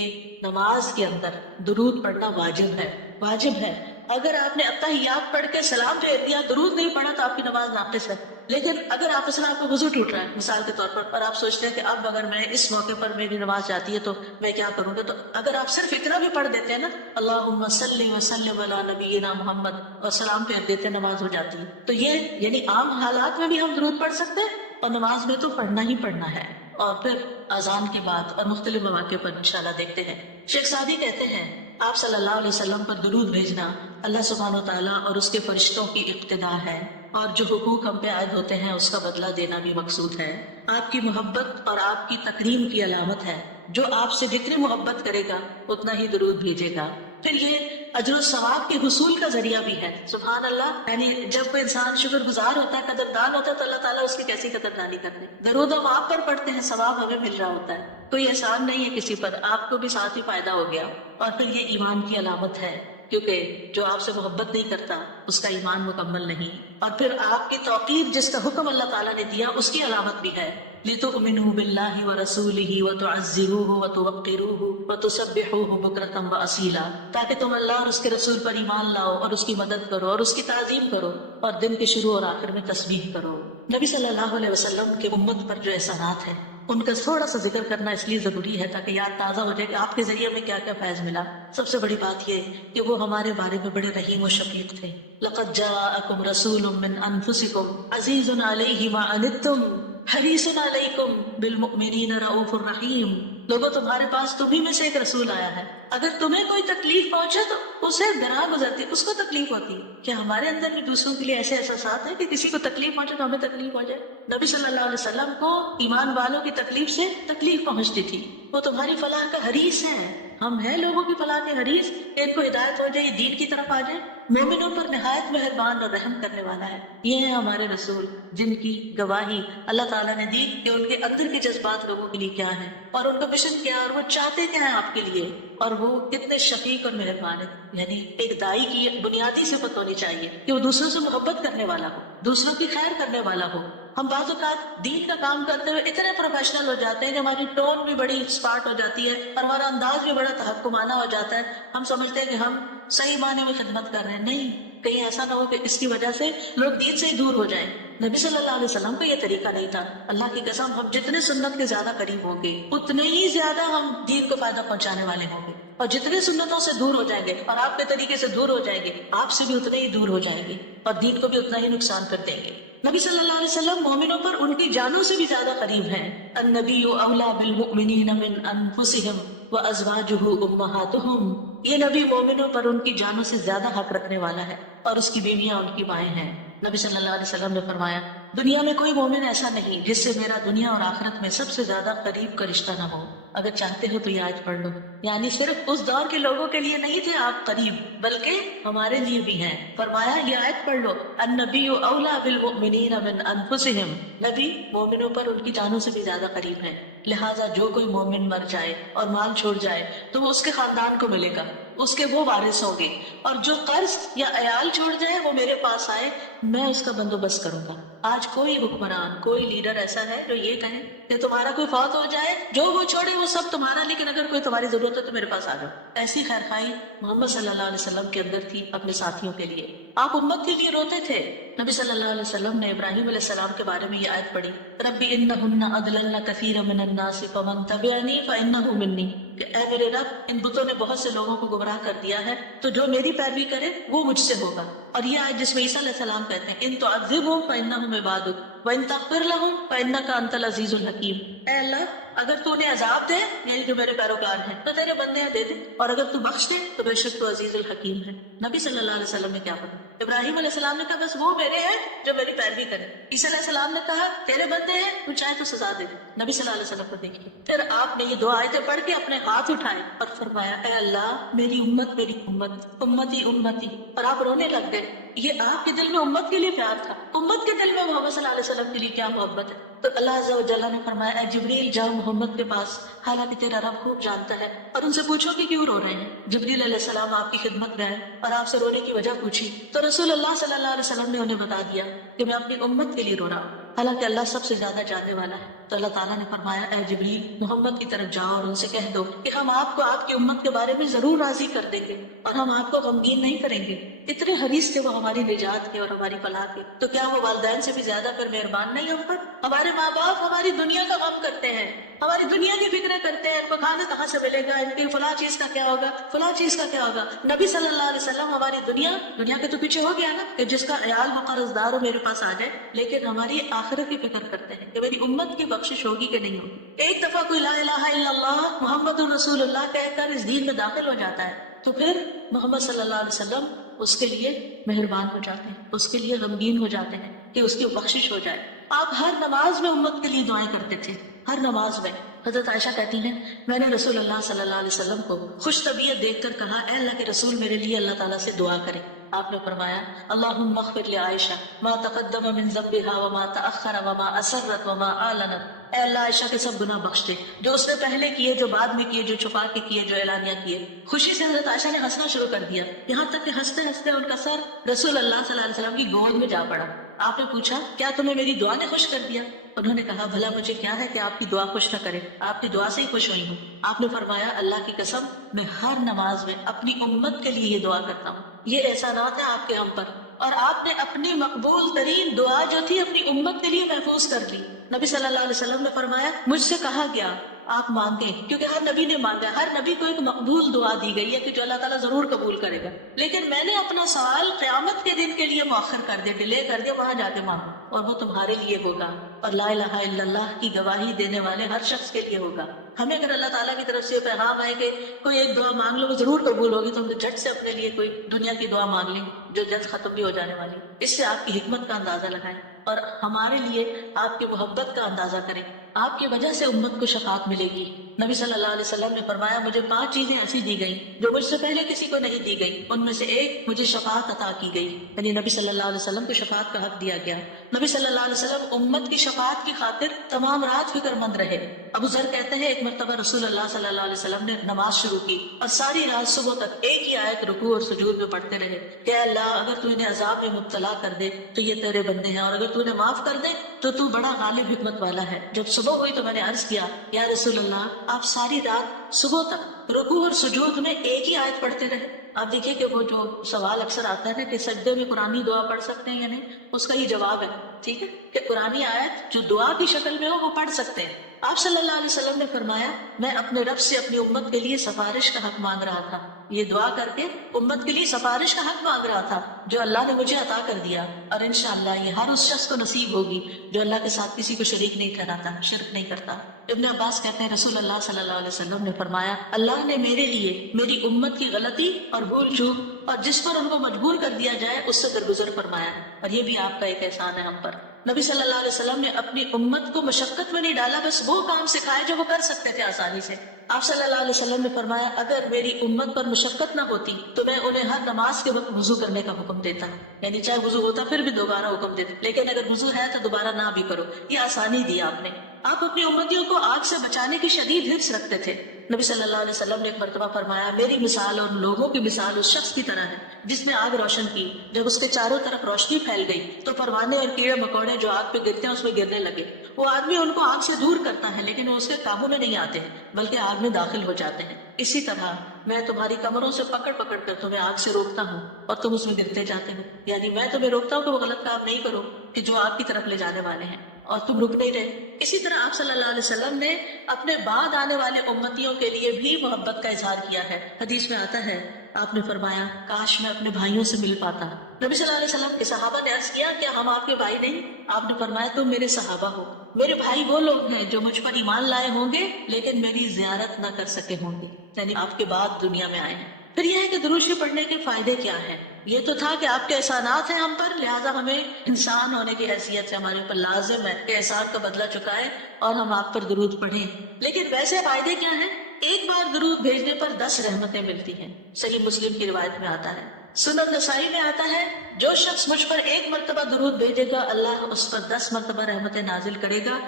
نماز کے اندر درود پڑھنا واجب ہے، واجب ہے. اگر آپ نے اتحیات پڑھ کے سلام بھیج دیا، درود نہیں پڑھا، تو آپ کی نماز ناقص ہے. لیکن اگر آپ کو وضو ٹوٹ رہا ہے مثال کے طور پر، اور آپ سوچتے ہیں کہ اب اگر میں اس موقع پر میری نماز جاتی ہے تو میں کیا کروں گا، تو اگر آپ صرف اتنا بھی پڑھ دیتے ہیں نا، اللہم صلی وسلم علی نبینا محمد، اور سلام پھیر دیتے ہیں، نماز ہو جاتی ہے. تو یہ یعنی عام حالات میں بھی ہم درود پڑھ سکتے ہیں اور نماز میں تو پڑھنا ہی پڑھنا ہے. اور پھر اذان کے بعد اور مختلف مواقع پر انشاءاللہ دیکھتے ہیں. شیخ سعدی کہتے ہیں آپ صلی اللہ علیہ وسلم پر درود بھیجنا اللہ سبحانہ و تعالیٰ اور اس کے فرشتوں کی اقتدا ہے، اور جو حقوق ہم پہ عائد ہوتے ہیں اس کا بدلہ دینا بھی مقصود ہے. آپ کی محبت اور آپ کی تکریم کی علامت ہے. جو آپ سے جتنی محبت کرے گا اتنا ہی درود بھیجے گا. پھر یہ اجر و ثواب کے حصول کا ذریعہ بھی ہے. سبحان اللہ، یعنی جب کوئی انسان شکر گزار ہوتا ہے، قدردان ہوتا ہے، تو اللہ تعالیٰ اس کی کیسی قدردانی کرتے ہیں. درود ہم آپ پر پڑھتے ہیں، ثواب ہمیں مل رہا ہوتا ہے. کوئی احسان نہیں ہے کسی پر، آپ کو بھی ساتھ ہی فائدہ ہو گیا. اور پھر یہ ایمان کی علامت ہے، کیونکہ جو آپ سے محبت نہیں کرتا اس کا ایمان مکمل نہیں. اور پھر آپ کی توقیر جس کا حکم اللہ تعالیٰ نے دیا اس کی علامت بھی ہے. لِتُؤْمِنُوا بِاللَّهِ وَرَسُولِهِ وَتُعَزِّرُوهُ وَتُوَقِّرُوهُ وَتُسَبِّحُوهُ بُكْرَةً وَأَصِيلًا، تاکہ تم اللہ اور اس کے رسول پر ایمان لاؤ اور اس کی مدد کرو اور اس کی تعظیم کرو اور دن کے شروع اور آخر میں تسبیح کرو. نبی صلی اللہ علیہ وسلم کے امت پر جو احسانات ہیں ان کا تھوڑا سا ذکر کرنا اس لیے ضروری ہے تاکہ یاد تازہ ہو جائے کہ آپ کے ذریعے میں کیا کیا فیض ملا. سب سے بڑی بات یہ کہ وہ ہمارے بارے میں بڑے رحیم و شفیق تھے. لَقَدْ جَاءَكُمْ رَسُولٌ مِّنْ أَنفُسِكُمْ عَزِيزٌ عَلَيْهِ مَا عَنِتُّمْ حَرِيصٌ عَلَيْكُمْ بِالْمُؤْمِنِينَ رَءُوفٌ رَحِيمٌ. لوگوں، تمہارے پاس تمہیں میں سے ایک رسول آیا ہے. اگر تمہیں کوئی تکلیف پہنچے تو اسے گراہ گزرتی، اس کو تکلیف ہوتی. کیا ہمارے اندر بھی دوسروں کے لیے ایسے احساسات ہیں کہ کسی کو تکلیف پہنچے تو ہمیں تکلیف ہو جائے؟ نبی صلی اللہ علیہ وسلم کو ایمان والوں کی تکلیف سے تکلیف پہنچتی تھی. وہ تمہاری فلاح کا حریص ہے. ہم ہیں لوگوں کی فلاح کے حریص، ان کو ہدایت ہو جائے، دین کی طرف آ جائے. مومنوں پر نہایت مہربان اور رحم کرنے والا ہے۔ یہ ہیں ہمارے رسول جن کی گواہی اللہ تعالیٰ نے دی کہ ان کے اندر کے جذبات لوگوں کے لیے کیا ہیں اور ان کا مشن کیا ہے اور وہ چاہتے کیا ہیں آپ کے لیے، اور وہ کتنے شفیق اور مہربان ہیں۔ یعنی ایک دائی کی ایک بنیادی صفت ہونی چاہیے کہ وہ دوسروں سے محبت کرنے والا ہو، دوسروں کی خیر کرنے والا ہو۔ ہم بعض اوقات دین کا کام کرتے ہوئے اتنے پروفیشنل ہو جاتے ہیں کہ ہماری ٹون بھی بڑی اسپارٹ ہو جاتی ہے اور ہمارا انداز بھی بڑا تحکمانہ ہو جاتا ہے۔ ہم سمجھتے ہیں کہ ہم صحیح معنی میں خدمت کر رہے ہیں، نہیں، کہیں ایسا نہ ہو کہ اس کی وجہ سے لوگ دین سے ہی دور ہو جائیں۔ نبی صلی اللہ علیہ وسلم کا یہ طریقہ نہیں تھا۔ اللہ کی قسم، ہم جتنے سنت کے زیادہ قریب ہوں گے اتنے ہی زیادہ ہم دین کو فائدہ پہنچانے والے ہوں گے، اور جتنے سنتوں سے دور ہو جائیں گے اور آپ کے طریقے سے دور ہو جائیں گے، آپ سے بھی اتنے ہی دور ہو جائیں گے اور دین کو بھی اتنا ہی نقصان کر دیں گے۔ نبی صلی اللہ علیہ وسلم مومنوں پر ان کی جانوں سے بھی زیادہ قریب ہیں۔ النبی اولیٰ بالمؤمنین من انفسہم وازواجہ امہاتہم، یہ نبی مومنوں پر ان کی جانوں سے زیادہ حق رکھنے والا ہے اور اس کی بیویاں ان کی مائیں ہیں۔ نبی صلی اللہ علیہ وسلم نے فرمایا، دنیا میں کوئی مومن ایسا نہیں جس سے میرا دنیا اور آخرت میں سب سے زیادہ قریب کا رشتہ نہ ہو۔ اگر چاہتے ہو تو یہ آیت پڑھ لو، یعنی صرف اس دور کے لوگوں کے لیے نہیں تھے آپ قریب، بلکہ ہمارے لیے بھی ہیں۔ فرمایا یہ آیت پڑھ لو، النبی اولیٰ بالمؤمنین من انفسہم، نبی مومنوں پر ان کی جانوں سے بھی زیادہ قریب ہیں۔ لہٰذا جو کوئی مومن مر جائے اور مال چھوڑ جائے تو وہ اس کے خاندان کو ملے گا، اس کے وہ وارث ہوں گے، اور جو قرض یا عیال چھوڑ جائے وہ میرے پاس آئے، میں اس کا بندوبست کروں گا۔ آج کوئی حکمران، کوئی لیڈر ایسا ہے جو یہ کہے کہ تمہارا کوئی فوت ہو جائے، جو وہ چھوڑے وہ سب تمہارا، لیکن اگر کوئی تمہاری ضرورت ہے تو میرے پاس آ جاؤ؟ ایسی خیرخواہی محمد صلی اللہ علیہ وسلم کے اندر تھی اپنے ساتھیوں کے لیے۔ آپ امت کے لیے روتے تھے۔ نبی صلی اللہ علیہ وسلم نے ابراہیم علیہ السلام کے بارے میں یہ آیت پڑھی، رب انہن اضللن کثیرا من الناس فمن تبعنی فانہ منی، کہ اے میرے رب، ان بتوں نے بہت سے لوگوں کو گمراہ کر دیا ہے، تو جو میری پیروی کرے وہ مجھ سے ہوگا۔ اور یہ آیت جس میں عیسیٰ علیہ السلام کہتے ہیں، ان تعذبہم فانہم عبادک وان تغفر لہم فانک انت العزیز الحکیم، اے اللہ اگر تو انہیں عذاب دے، یعنی جو میرے پیروکار ہیں، تو تیرے بندے ہیں دے دے، اور اگر تو بخش دے تو بے شک تو عزیز الحکیم ہے۔ نبی صلی اللہ علیہ وسلم نے کیا پڑھا؟ ابراہیم علیہ السلام نے کہا بس وہ میرے ہیں جو میری پیروی کرے۔ عیسیٰ علیہ السلام نے کہا تیرے بندے ہیں، تو چاہے تو سزا دے۔ نبی صلی اللہ علیہ وسلم کو دیکھیے، پھر آپ نے یہ دو آیتیں پڑھ کے اپنے ہاتھ اٹھائے اور فرمایا، اے اللہ میری امت، میری امت، امتی امتی، اور آپ رونے لگ گئے۔ یہ آپ کے دل میں امت کے لیے پیار تھا، امت کے دل میں محمد صلی اللہ علیہ وسلم کے لیے کیا محبت ہے۔ تو اللہ عز و جل نے فرمایا، اے جبریل جاؤ محمد کے پاس، حالانکہ تیرا رب خوب جانتا ہے، اور ان سے پوچھو کہ کیوں رو رہے ہیں۔ جبریل علیہ السلام آپ کی خدمت گئے اور آپ سے رونے کی وجہ پوچھی، تو رسول اللہ صلی اللہ علیہ وسلم نے انہیں بتا دیا کہ میں اپنی امت کے لیے رو رہا ہوں، حالانکہ اللہ سب سے زیادہ جاننے والا ہے۔ تو اللہ تعالیٰ نے فرمایا، اے جبریل محمد کی طرف جاؤ اور ان سے کہہ دو کہ ہم آپ کو آپ کی امت کے بارے میں ضرور راضی کر دیں گے اور ہم آپ کو غمگین نہیں کریں گے۔ اتنے حریص تھے وہ ہماری نجات کے اور ہماری فلاح کے، تو کیا وہ والدین سے بھی زیادہ پھر مہربان نہیں ہم پر؟ ہمارے ماں باپ ہماری دنیا کا غم کرتے ہیں، ہماری دنیا کی فکریں کرتے ہیں، ان کو کھانا کہاں سے ملے گا، ان کی فلاں چیز کا کیا ہوگا، فلاں چیز کا کیا ہوگا۔ نبی صلی اللہ علیہ وسلم ہماری دنیا کے تو پیچھے ہو گیا نا کہ جس کا عیال وہ قرض دار ہو میرے پاس آ جائے، لیکن ہماری آخرت کی فکر کرتے ہیں کہ میری امت کی بخشش ہوگی کہ نہیں ہوگی۔ ایک دفعہ کوئی لا الہ الا اللہ محمد رسول اللہ کہہ کر اس دین میں داخل ہو جاتا ہے تو پھر محمد صلی اللہ علیہ وسلم اس کے لیے مہربان ہو جاتے ہیں، اس کے لیے غمگین ہو جاتے ہیں کہ اس کی بخشش ہو جائے۔ آپ ہر نماز میں امت کے لیے دعائیں کرتے تھے، ہر نماز میں۔ حضرت عائشہ کہتی ہیں، میں نے رسول اللہ صلی اللہ علیہ وسلم کو خوش طبیعت دیکھ کر کہا، اے اللہ کے رسول میرے لیے اللہ تعالیٰ سے دعا کرے۔ آپ نے فرمایا، اللہم اغفر لعائشہ ما تقدم من ذنبها وما تأخر وما اسرت وما اعلنت، اے اللہ عائشہ کے سب گناہ بخش دے، جو اس نے پہلے کیے، جو بعد میں کیے، جو چھپا کے کیے، جو اعلانیہ کیے۔ خوشی سے حضرت عائشہ نے ہنسنا شروع کر دیا، یہاں تک کہ ہنستے ہنستے ان کا سر رسول اللہ صلی اللہ علیہ وسلم کی گود میں جا پڑا۔ آپ نے پوچھا، کیا تمہیں میری دعا نے خوش کر دیا؟ انہوں نے کہا، بھلا مجھے کیا ہے کہ آپ کی دعا خوش نہ کرے، آپ کی دعا سے ہی خوش ہوئی ہوں۔ آپ نے فرمایا، اللہ کی قسم میں ہر نماز میں اپنی امت کے لیے یہ دعا کرتا ہوں۔ یہ احسانات ہیں آپ کے ہم پر، اور آپ نے اپنی مقبول ترین دعا جو تھی اپنی امت کے لیے محفوظ کر لی۔ نبی صلی اللہ علیہ وسلم نے فرمایا، مجھ سے کہا گیا آپ مانگیں، کیونکہ ہر نبی نے مانگا، ہر نبی کو ایک مقبول دعا دی گئی ہے کہ جو اللہ تعالیٰ ضرور قبول کرے گا، لیکن میں نے اپنا سوال قیامت کے دن کے لیے مؤخر کر دیا، ڈیلے کر دیا، وہاں جا کے مانگو اور وہ تمہارے لیے ہوگا، اور لا الہ الا اللہ کی گواہی دینے والے ہر شخص کے لیے ہوگا۔ ہمیں اگر اللہ تعالیٰ کی طرف سے پیغام آئے کہ کوئی ایک دعا مانگ لو وہ ضرور قبول ہوگی، تو ہم جھٹ سے اپنے لیے کوئی دنیا کی دعا مانگ لیں جو جلد ختم بھی ہو جانے والی۔ اس سے آپ کی حکمت کا اندازہ لگائیں اور ہمارے لیے آپ کی محبت کا اندازہ کریں آپ کی وجہ سے امت کو شفاعت ملے گی۔ نبی صلی اللہ علیہ وسلم نے فرمایا مجھے 5 چیزیں ایسی دی گئیں جو مجھ سے پہلے کسی کو نہیں دی گئی، ان میں سے ایک مجھے شفاعت عطا کی گئی، یعنی نبی صلی اللہ علیہ وسلم کو شفاعت کا حق دیا گیا۔ نبی صلی اللہ علیہ وسلم امت کی شفاعت کی خاطر تمام رات فکر مند رہے۔ ابو ذر کہتے ہیں ایک مرتبہ رسول اللہ صلی اللہ علیہ وسلم نے نماز شروع کی اور ساری رات صبح تک ایک ہی آیت رکوع اور سجود میں پڑھتے رہے کہ اے اللہ اگر تو انہیں عذاب میں مبتلا کر دے تو یہ تیرے بندے ہیں، اور اگر تو انہیں معاف کر دے تو تو بڑا غالب حکمت والا ہے۔ جب صبح ہوئی تو میں نے عرض کیا یا رسول اللہ آپ ساری رات صبح تک رکوع اور سجود میں ایک ہی آیت پڑھتے رہے۔ آپ دیکھیے کہ وہ جو سوال اکثر آتا ہے نا کہ سجدے میں قرآنی دعا پڑھ سکتے ہیں یا نہیں، اس کا یہ جواب ہے، ٹھیک ہے، کہ قرآنی آیت جو دعا کی شکل میں ہو وہ پڑھ سکتے ہیں۔ آپ صلی اللہ علیہ وسلم نے فرمایا میں اپنے رب سے اپنی امت کے لیے سفارش کا حق مانگ رہا تھا، یہ دعا کر کے امت کے لیے سفارش کا حق مانگ رہا تھا جو اللہ نے مجھے عطا کر دیا، اور انشاءاللہ یہ ہر اس شخص کو نصیب ہوگی جو اللہ کے ساتھ کسی کو شریک نہیں ٹھہراتا، شرک نہیں کرتا۔ ابن عباس کہتے ہیں رسول اللہ صلی اللہ علیہ وسلم نے فرمایا اللہ نے میرے لیے میری امت کی غلطی اور بھول چوک اور جس پر ان کو مجبور کر دیا جائے اس سے درگزر فرمایا، اور یہ بھی آپ کا ایک احسان ہے ہم پر۔ نبی صلی اللہ علیہ وسلم نے اپنی امت کو مشقت میں نہیں ڈالا، بس وہ کام سکھائے جو وہ کر سکتے تھے آسانی سے۔ آپ صلی اللہ علیہ وسلم نے فرمایا اگر میری امت پر مشقت نہ ہوتی تو میں انہیں ہر نماز کے وقت وضو کرنے کا حکم دیتا، یعنی چاہے وضو ہوتا پھر بھی دوبارہ حکم دیتا، لیکن اگر وضو ہے تو دوبارہ نہ بھی کرو، یہ آسانی دی آپ نے۔ آپ اپنی امتیوں کو آگ سے بچانے کی شدید حرص رکھتے تھے۔ نبی صلی اللہ علیہ وسلم نے ایک مرتبہ فرمایا میری مثال اور لوگوں کی مثال اس شخص کی طرح ہے جس نے آگ روشن کی، جب اس کے چاروں طرف روشنی پھیل گئی تو پروانے اور کیڑے مکوڑے جو آگ پہ گرتے ہیں اس میں گرنے لگے۔ وہ آدمی ان کو آگ سے دور کرتا ہے لیکن وہ اس کے قابو میں نہیں آتے بلکہ آگ میں داخل ہو جاتے ہیں۔ اسی طرح میں تمہاری کمروں سے پکڑ پکڑ کر تمہیں آگ سے روکتا ہوں اور تم اس میں گرتے جاتے ہو، یعنی میں تمہیں روکتا ہوں کہ وہ غلط کام نہیں کرو کہ جو آگ کی طرف لے جانے والے ہیں، اور تم رک نہیں رہے۔ اسی طرح آپ صلی اللہ علیہ وسلم نے اپنے بعد آنے والے امتیوں کے لیے بھی محبت کا اظہار کیا ہے۔ حدیث میں آتا ہے آپ نے فرمایا کاش میں اپنے بھائیوں سے مل پاتا۔ نبی صلی اللہ علیہ وسلم کے صحابہ نے عرض کیا کیا ہم آپ کے بھائی نہیں؟ آپ نے فرمایا تم میرے صحابہ ہو، میرے بھائی وہ لوگ ہیں جو مجھ پر ایمان لائے ہوں گے لیکن میری زیارت نہ کر سکے ہوں گے، یعنی آپ کے بعد دنیا میں آئے ہیں۔ پھر یہ ہے کہ درود شریف پڑھنے کے فائدے کیا ہیں؟ یہ تو تھا کہ آپ کے احسانات ہیں ہم پر، لہٰذا ہمیں انسان ہونے کی حیثیت سے ہمارے اوپر لازم ہے کہ احسان کا بدلہ چکائے اور ہم آپ پر درود پڑھیں۔ لیکن ویسے فائدے کیا ہیں؟ ایک بار درود بھیجنے پر 10 رحمتیں ملتی ہیں، صحیح مسلم کی روایت میں آتا ہے۔ سنن نسائی میں آتا ہے جو شخص مجھ پر 1 مرتبہ درود بھیجے گا اللہ اس پر 10 مرتبہ رحمتیں نازل کرے گا۔